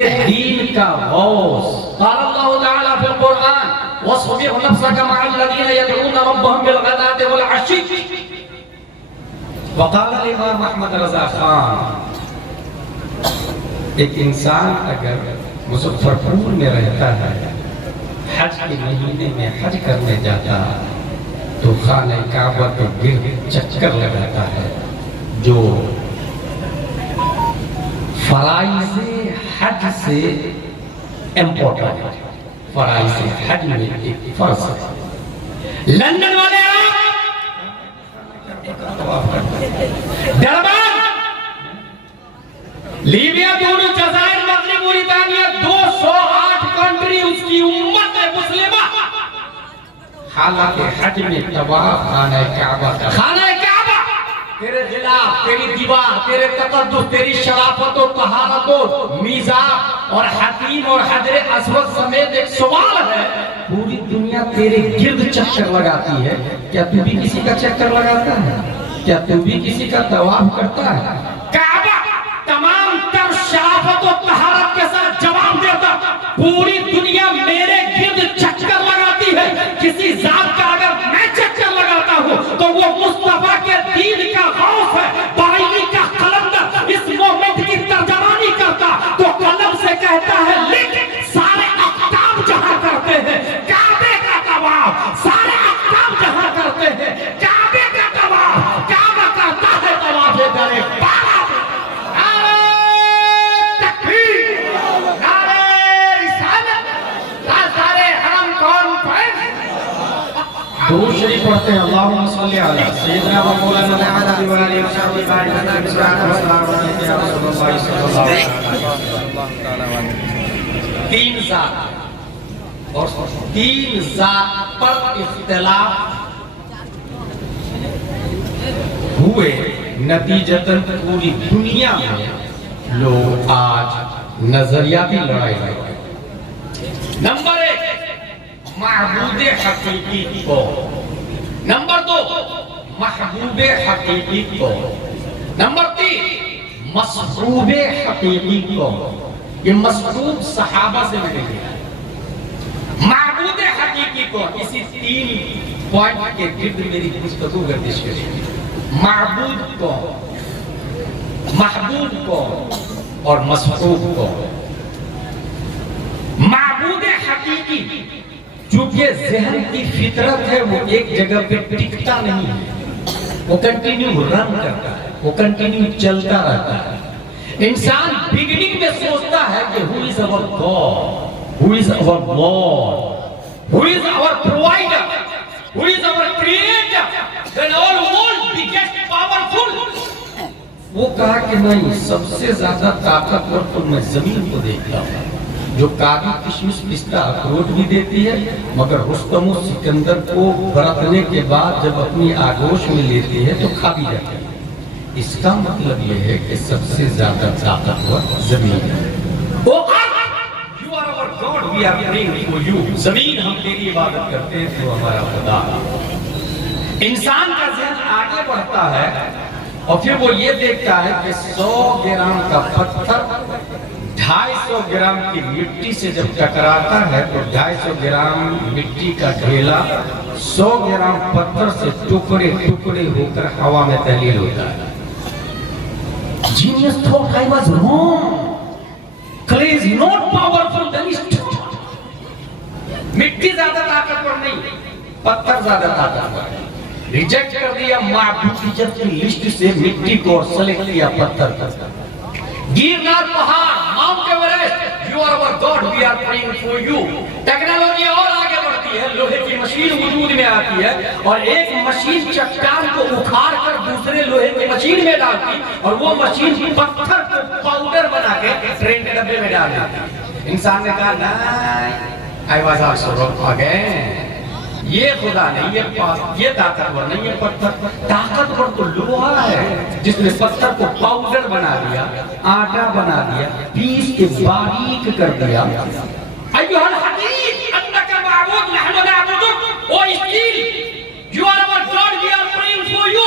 دین کا غوث. قال اللہ تعالیٰ فی القرآن وَاصْبِرْ نَفْسَكَ مَعَ الَّذِينَ يَدْعُونَ رَبَّهُمْ بِالْغَدَاةِ وَالْعَشِيِّ. وقال الامام احمد رضا خان، ایک انسان اگر مظفر پور میں رہتا ہے، حج کے مہینے میں حج کرنے جاتا تو خانہ کعبہ کے گرد چکر لگاتا ہے. جو فرائض حج سے امپورٹنٹ ہے، فرائض حج میں ایک فرض ہے. لندن والے ڈربن، لیبیا، تونس، جزائر، مغرب، موریتانیہ، 208 کنٹری اس کی امت ہے مسلمہ. حالانکہ حج میں طواف خانہ کعبہ کا، خانہ کعبہ تیرے خلاف، تیری دیوار، تیرے تقدس، تیری شرافت و طہارت و میزاب اور حتیم اور حجر اسود سمیت ایک سوال ہے. پوری دنیا تیرے گرد چکر لگاتی ہے، کیا تو بھی کسی کا چکر لگاتا ہے؟ کیا تو بھی کسی کا طواف کرتا ہے؟ کعبہ تمام تر شرافت و طہارت کے ساتھ جواب دیتا، پوری دنیا میرے گرد چکر لگاتی ہے. کسی ذات کا اگر میں چکر لگاتا ہوں تو وہ مصطفیٰ کے دین کا غوث ہے. بریلی کا قلندر اس مومنٹ کی ترجمانی کرتا تو قلم سے کہتا ہے لیکن سارے اقدام جہاں کرتے ہیں کعبے کا طواف، سارے اقدام جہاں کرتے ہیں کعبے کا طواف، کعبہ کرتا ہے طواف درے بالا. درود شریف پڑھتے ہیں. اللہم صلی علی سیدنا و مولانا محمد و علی وصحبہ اجمعین. تین ذات اور تین ذات پر اختلاف ہوئے، نتیجتاً پوری دنیا میں لوگ آج نظریاتی لڑائی لڑتے ہیں. نمبر ایک، معبود حقیقی کو. نمبر دو، محبوب حقیقی کو. نمبر تین، مصحوب حقیقی کو. یہ مصحوب صحابہ سے ملے گا. معبود حقیقی کو. اسی تین پوائنٹ کے گرد میری گفتگو گردش کرے. معبود کو، محبوب کو اور مصحوب کو. معبود حقیقی چونکہ ذہن کی فطرت ہے، وہ ایک جگہ پہ ٹکتا نہیں ہے، وہ کنٹینیو رن کرتا ہے، وہ کنٹینیو چلتا رہتا ہے. انسان بگننگ میں سوچتا ہے کہ who is our God, who is our Lord, who is our provider, who is our creator, then all world becomes powerful. وہ کہا کہ نہیں، سب سے زیادہ طاقتور تو میں زمین کو دیکھتا ہوں، جو کاغی کشمش پستہ اخروٹ بھی دیتی ہے، مگر رستم و سکندر کو برتنے کے بعد جب اپنی آگوش میں لیتی ہے تو کھا بھی جاتی ہے. اس کا مطلب یہ ہے کہ سب سے زیادہ طاقتور زمین ہے. You are our God, we are praying for you. زمین ہم تیری عبادت کرتے ہیں تو ہمارا خدا. انسان کا ذہن آگے بڑھتا ہے اور پھر وہ یہ دیکھتا ہے کہ 100 گرام کا پتھر 250 گرام کی مٹی سے جب ٹکراتا ہے تو 250 گرام مٹی کا ڈھیلا 100 گرام پتھر سے ٹکڑے ٹکڑے ہو کر ہوا میں تحلیل ہوتا ہے. Genius thought I was wrong. Clay is not powerful than stone. مٹی زیادہ طاقتور نہیں، پتھر زیادہ طاقتور ہے. ریجیکٹ کر دیا معبودیت کی لسٹ سے مٹی کو اور سلیکٹ کیا پتھر کا. گیرنار پہاڑ، Mount Everest, you are our God, we are praying for you. Technology اور آگے بڑھتی ہے، لوہے کی مشین وجود میں آتی ہے اور ایک مشین چٹان کو اکھاڑ کر دوسرے لوہے کی مشین میں ڈالتی اور وہ مشین پتھر کو پاؤڈر بنا کے ٹرین کے ڈبے میں ڈال دیتی. انسان نے کہا نہیں، I was also wrong again. یہ خدا نہیں، یہ طاقتور نہیں، یہ پتھر. طاقتور تو لوہا ہے جس نے پتھر کو پاؤڈر بنا دیا، آٹا بنا دیا، پیس کے باریک کر دیا. ایھا الحدید انک معبود نحن نعبدک. او steel, you are our God, we are praying for you.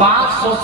500